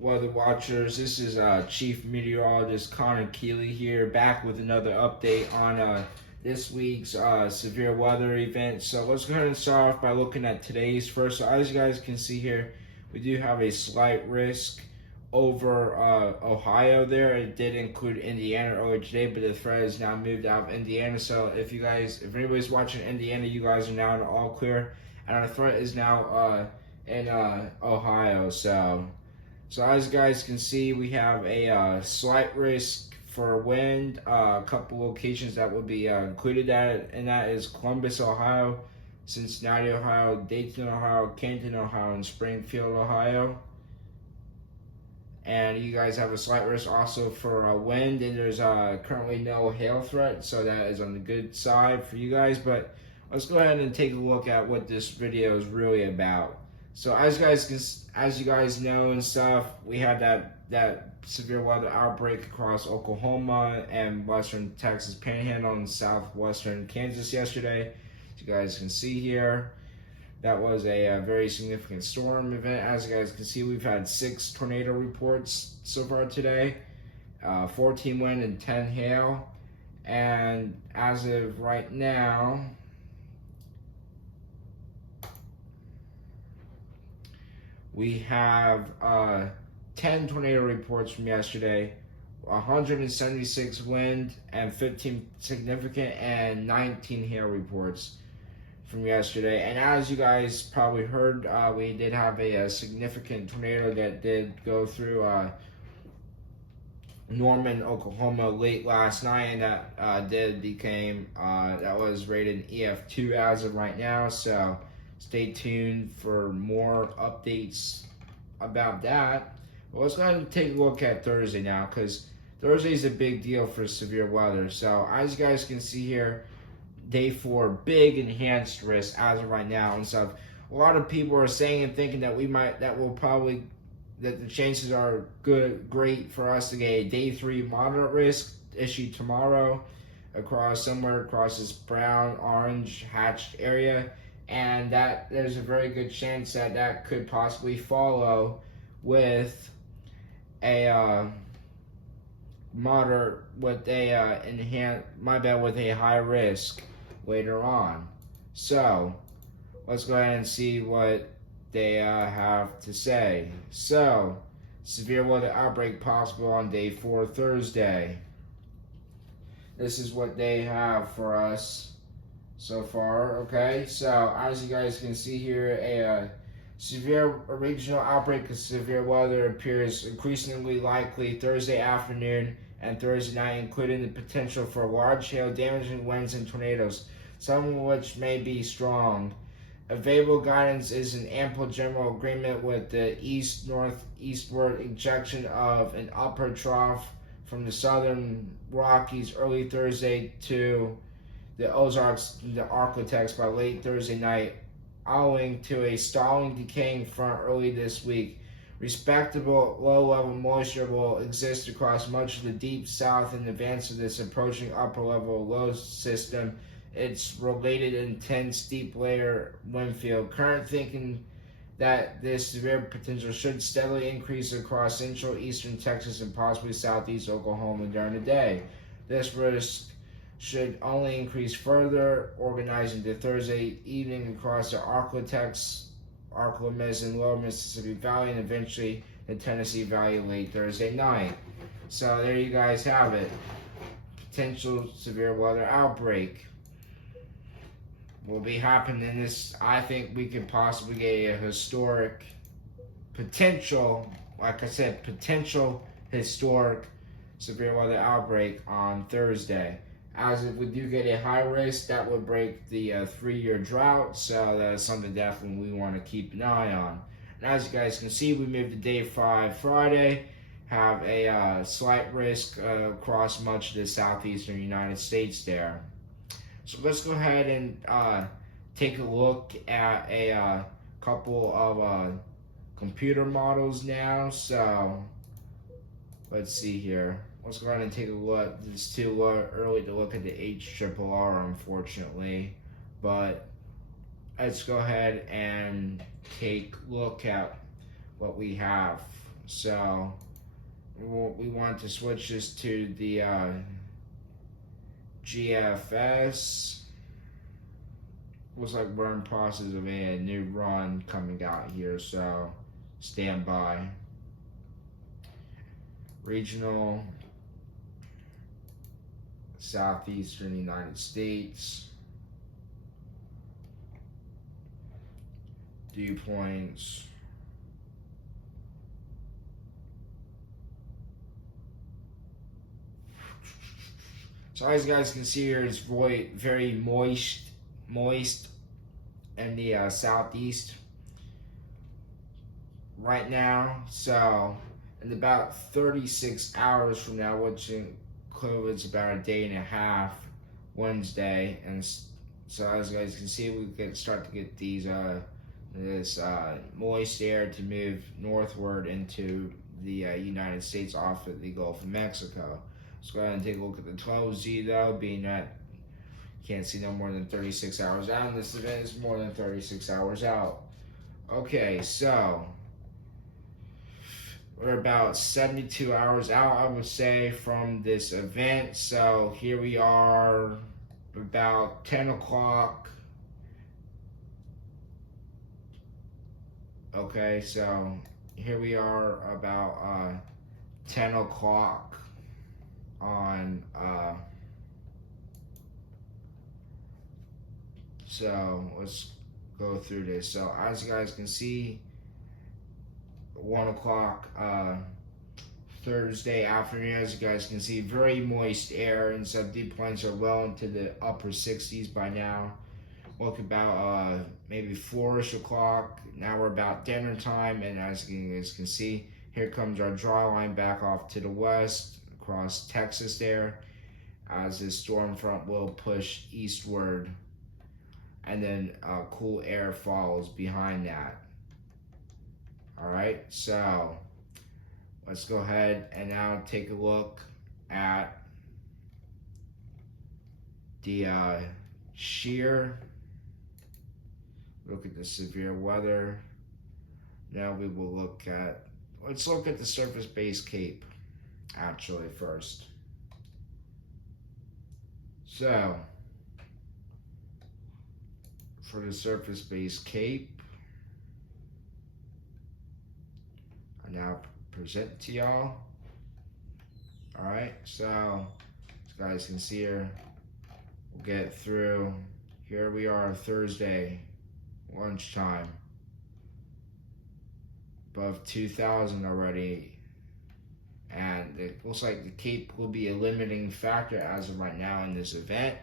weather watchers. This is Chief Meteorologist Connor Keeley here, back with another update on this week's severe weather event. So let's go ahead and start off by looking at today's first. So as you guys can see here, we do have a slight risk over Ohio there. It did include Indiana earlier today, but the threat is now moved out of Indiana. So if anybody's watching Indiana, you guys are now in the all clear, and our threat is now in Ohio. So as you guys can see, we have a slight risk for wind. A couple locations that would be included and that is Columbus, Ohio, Cincinnati, Ohio, Dayton, Ohio, Canton, Ohio, and Springfield, Ohio. And you guys have a slight risk also for wind, and there's currently no hail threat, so that is on the good side for you guys. But let's go ahead and take a look at what this video is really about. So as you guys know and stuff, we had that severe weather outbreak across Oklahoma and western Texas Panhandle and southwestern Kansas yesterday. As you guys can see here, that was a very significant storm event. As you guys can see, we've had 6 tornado reports so far today, 14 wind and 10 hail. And as of right now, we have 10 tornado reports from yesterday, 176 wind and 15 significant and 19 hail reports from yesterday. And as you guys probably heard, we did have a significant tornado that did go through Norman, Oklahoma late last night, and that that was rated EF2 as of right now. So stay tuned for more updates about that. Well, let's go ahead and take a look at Thursday now, because Thursday is a big deal for severe weather. So as you guys can see here, day 4, big enhanced risk as of right now and stuff. A lot of people are saying and thinking that the chances are great for us to get a day 3 moderate risk issued tomorrow somewhere across this brown orange hatched area. And that there's a very good chance that could possibly follow with a moderate, with a high risk later on. So let's go ahead and see what they have to say. So, severe weather outbreak possible on day 4, Thursday. This is what they have for us so far. Okay, so as you guys can see here, a regional outbreak of severe weather appears increasingly likely Thursday afternoon and Thursday night, including the potential for large hail, damaging winds, and tornadoes, some of which may be strong. Available guidance is in ample general agreement with the east-northeastward ejection of an upper trough from the southern Rockies early Thursday to the Ozarks, the Arctic by late Thursday night, owing to a stalling decaying front early this week. Respectable low-level moisture will exist across much of the deep south in advance of this approaching upper-level low system. Its related intense steep layer wind field. Current thinking that this severe potential should steadily increase across central eastern Texas and possibly southeast Oklahoma during the day. This risk should only increase further, organizing to Thursday evening across the Arklatex, Arklamis, and Lower Mississippi Valley, and eventually the Tennessee Valley late Thursday night. So there you guys have it. Potential severe weather outbreak will be happening in this. I think we could possibly get a historic potential historic severe weather outbreak on Thursday. As if we do get a high risk, that would break the 3-year drought, so that is something definitely we want to keep an eye on. And as you guys can see, we moved to day 5 Friday, have a slight risk across much of the southeastern United States there. So let's go ahead and take a look at a couple of computer models now. So let's see here. Let's go ahead and take a look. It's too early to look at the HRRR, unfortunately, but let's go ahead and take a look at what we have. So we want to switch this to the GFS. Looks like we're in process of a new run coming out here, so stand by. Regional, southeastern United States. Dew points. So as you guys can see here, it's very moist in the southeast right now. So in about 36 hours from now, which includes about a day and a half, Wednesday, and so as you guys can see, we can start to get this moist air to move northward into the United States off of the Gulf of Mexico. Let's go ahead and take a look at the 12Z though, being that you can't see no more than 36 hours out, and this event is more than 36 hours out. Okay, so we're about 72 hours out, I would say, from this event. So here we are about 10 o'clock. Okay, so here we are about 10 o'clock on so let's go through this. So as you guys can see, 1 o'clock Thursday afternoon, as you guys can see, very moist air, and some dew points are well into the upper 60s by now. Look about maybe 4ish o'clock. Now we're about dinner time, and as you guys can see, here comes our dry line back off to the west across Texas there, as this storm front will push eastward, and then cool air follows behind that. All right, so let's go ahead and now take a look at the shear. Look at the severe weather. Now we will let's look at the surface-based CAPE actually first. So for the surface-based CAPE, I now present to y'all. All right, so as you guys can see here, we'll get through. Here we are Thursday, lunchtime, above 2,000 already, and it looks like the CAPE will be a limiting factor as of right now in this event.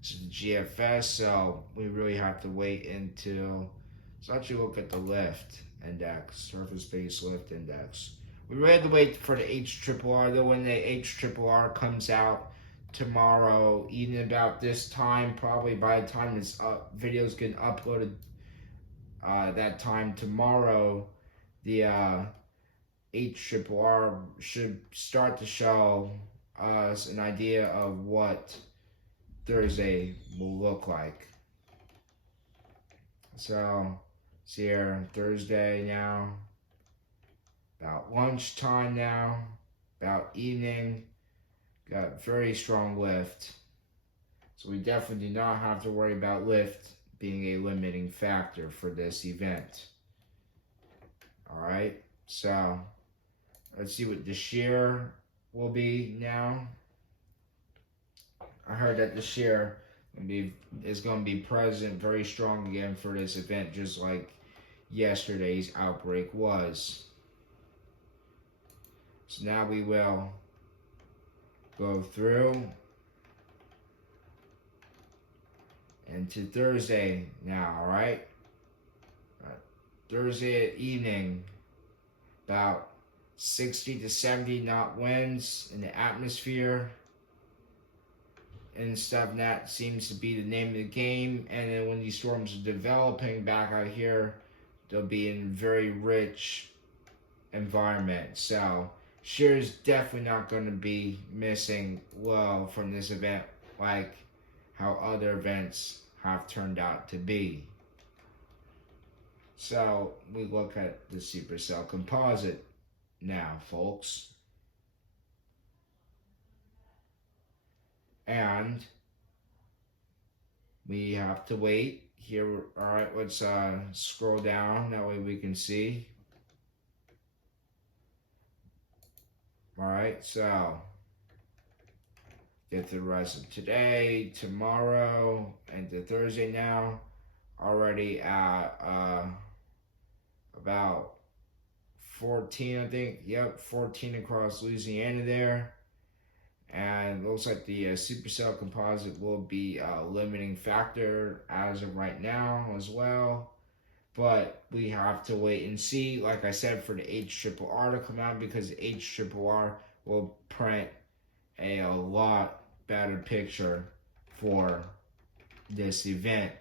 This is the GFS, so we really have to wait until, let's actually look at the lift index, surface-based lift index. We really have to wait for the HRRR, though. When the HRRR comes out tomorrow, even about this time, probably by the time this video's getting uploaded that time tomorrow, the HRRR should start to show us an idea of what Thursday will look like. So, see here, Thursday now, about lunchtime now, about evening, got very strong lift. So we definitely do not have to worry about lift being a limiting factor for this event. All right, so let's see what the shear will be now. I heard that the shear is going to be present very strong again for this event, just like yesterday's outbreak was. So now we will go through into Thursday now, all right? Thursday evening, about 60 to 70 knot winds in the atmosphere and stuff. And that seems to be the name of the game. And then when these storms are developing back out here, they'll be in very rich environment. So shear is definitely not going to be missing well from this event, like how other events have turned out to be. So we look at the supercell composite. now, folks. And we have to wait here. All right, let's scroll down. That way we can see. All right, so get the rest of today, tomorrow, and to Thursday now. Already at about 14, I think. Yep, 14 across Louisiana there. And it looks like the supercell composite will be a limiting factor as of right now as well. But we have to wait and see, like I said, for the HRRR to come out, because the HRRR will print a lot better picture for this event.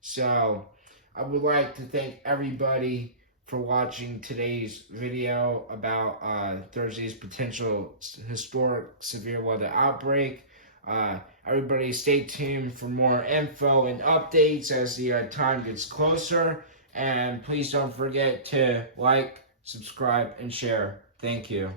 So I would like to thank everybody for watching today's video about Thursday's potential historic severe weather outbreak. Everybody stay tuned for more info and updates as the time gets closer. And please don't forget to like, subscribe, and share. Thank you.